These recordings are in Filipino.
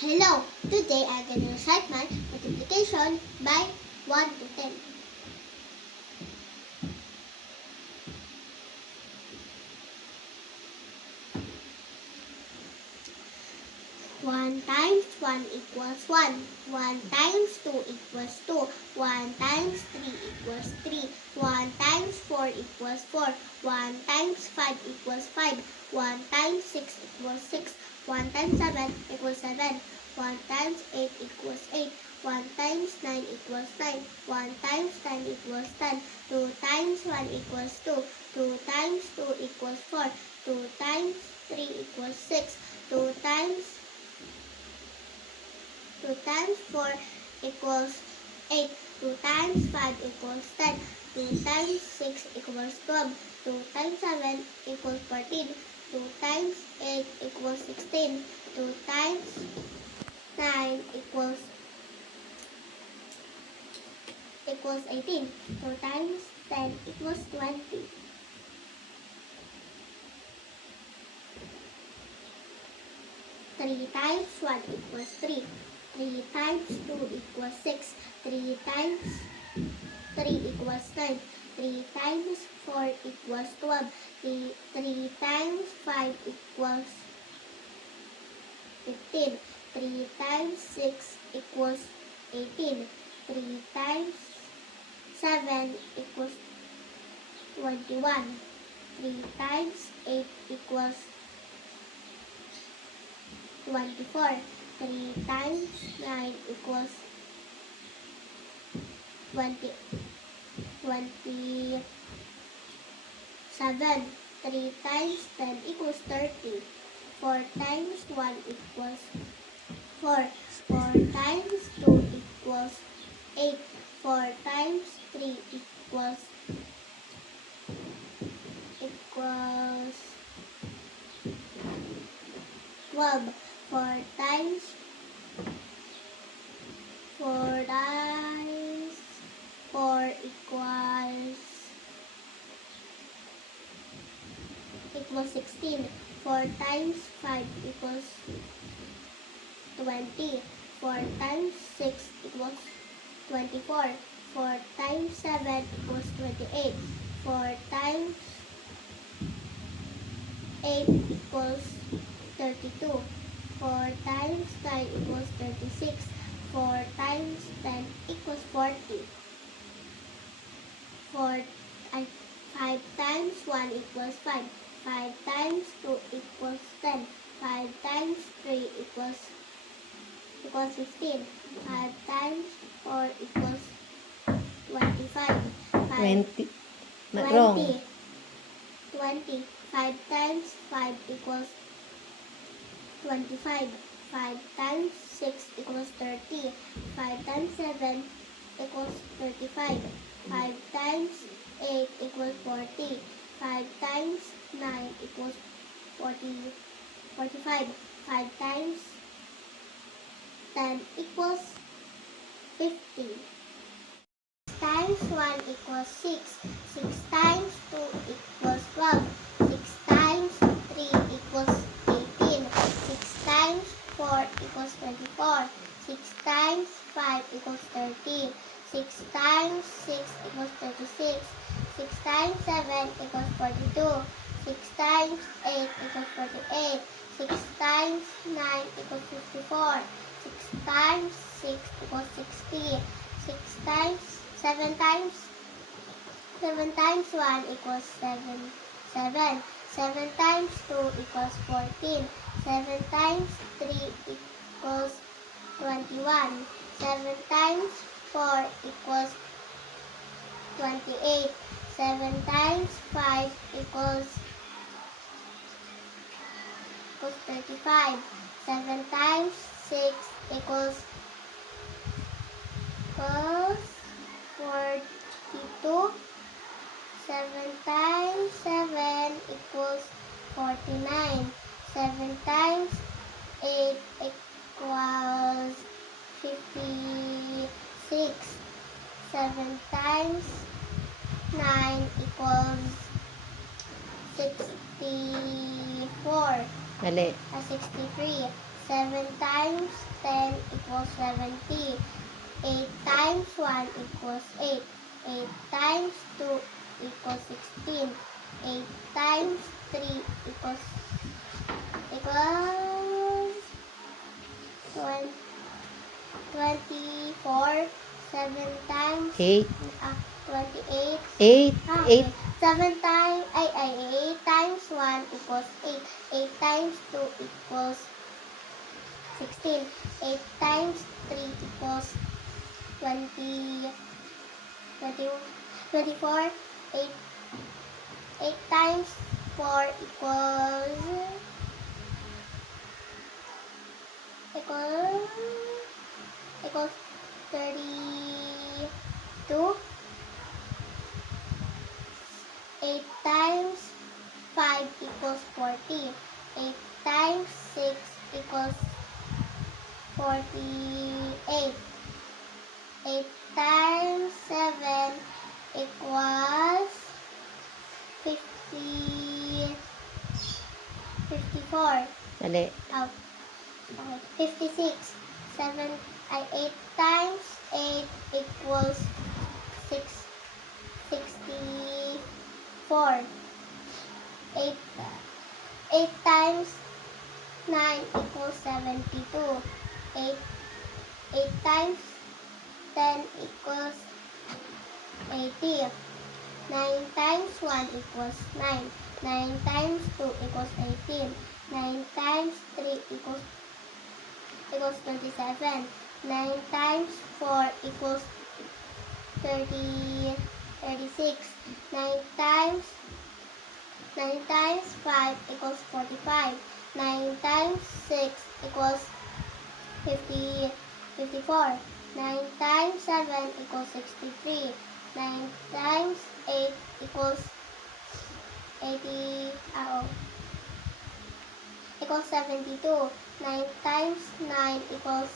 Hello! Today I'm going to recite my multiplication by 1 to 10. 1 times 1 equals 1. 1 times 2 equals 2. 1 times 3 equals 3. 1 times 4 equals 4. 1 times 5 equals 5. 1 times 6 equals 6. 1 times 7 equals 7. 1 times 8 equals 8. 1 times 9 equals 9. 1 times 10 equals 10. 2 times 1 equals 2. 2 times 2 equals 4. 2 times 3 equals 6. 2 times 4 equals 8. 2 times 5 equals 10. 2 times 6 equals 12. 2 times 7 equals 14. 2 times 8 equals 16. 2 times 9 equals 18. 2 times 10 equals 20. 3 times 1 equals 3. 3 times 2 equals 6. 3 times 3 equals 9. 3 times 4 equals 12. 3 times 5 equals 15. 3 times 6 equals 18. 3 times 7 equals 21. 3 times 8 equals 24. 3 times 9 equals 27. 3 times 10 equals 30. 4 times 1 equals 4. 4 times 2 equals 8. 4 times 3 equals 12. 4 times 4 equals 16. 4 times 5 equals 20. 4 times 6 equals 24. 4 times 7 equals 28. 4 times 8 equals 32. 4 times 9 equals 36. 4 times 10 equals 40. 5 times 1 equals 5. 5 times 2 equals 10. 5 times 3 equals 15. 5 times 4 equals 25. 20. Not wrong. 20. 5 times 5 equals 25. 5 times 6 equals 30. 5 times 7 equals 35. 5 times 8 equals 40. 5 times 9 equals 45. 5 times 10 equals 50. 6 times 1 equals 6. 6 times 2 equals 12. 6 times 3 equals 18. 6 times 4 equals 24. 6 times 5 equals 13. 6 times 6 equals 36. 6 times 7 equals 42. 6 times 8 equals 48. 6 times 9 equals 54. 6 times 6 equals 60. 6 times 7 times 1 equals 7. 7 times 2 equals 14. 7 times 3 equals 21. 7 times 4 equals 28. 7 times 5 equals 35. 7 times 6 equals 42. 7 times 7 equals 49. 7 times 8 equals 56. 7 times 9 equals 64. Mali. 63. 7 times 10 equals 70. 8 times 1 equals 8. 8 times 2 equals 16. 8 times 3 equals 24. 7 times 8. 28. 8. 8. 7 times 8 times 1 equals 8. 8 times 2 equals 16. 8 times 3 equals 20, 24. 8 times 4 equals 32. 8 times 5 equals 40. 8 times 6 equals 48. 8 times 7 equals 54. Dali. Oh, okay. 56. 8 times 8 equals 64. 8 times 9 equals 72. 8 times 10 equals 80. 9 times 1 equals 9. 9 times 2 equals 18. 9 times 3 equals 27. 9 times 4 equals 36. 9 times 5 equals 45. 9 times 6 equals 54. 9 times 7 equals 63. 9 times 8 equals 72. 9 times 9 equals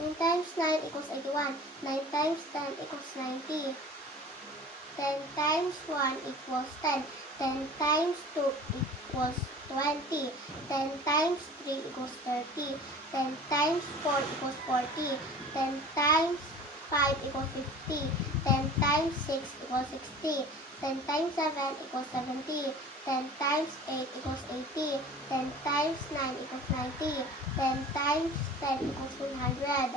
9 times 9 equals 81. 9 times 10 equals 90. 10 times 1 equals 10. 10 times 2 equals 20. 10 times 3 equals 30. 10 times 4 equals 40. 10 times 5 equals 50. 10 times 6 equals 60. 10 times 7 equals 70. 10 times 8 equals 80. 10 times 9 equals 90. 10 times 10 equals 100.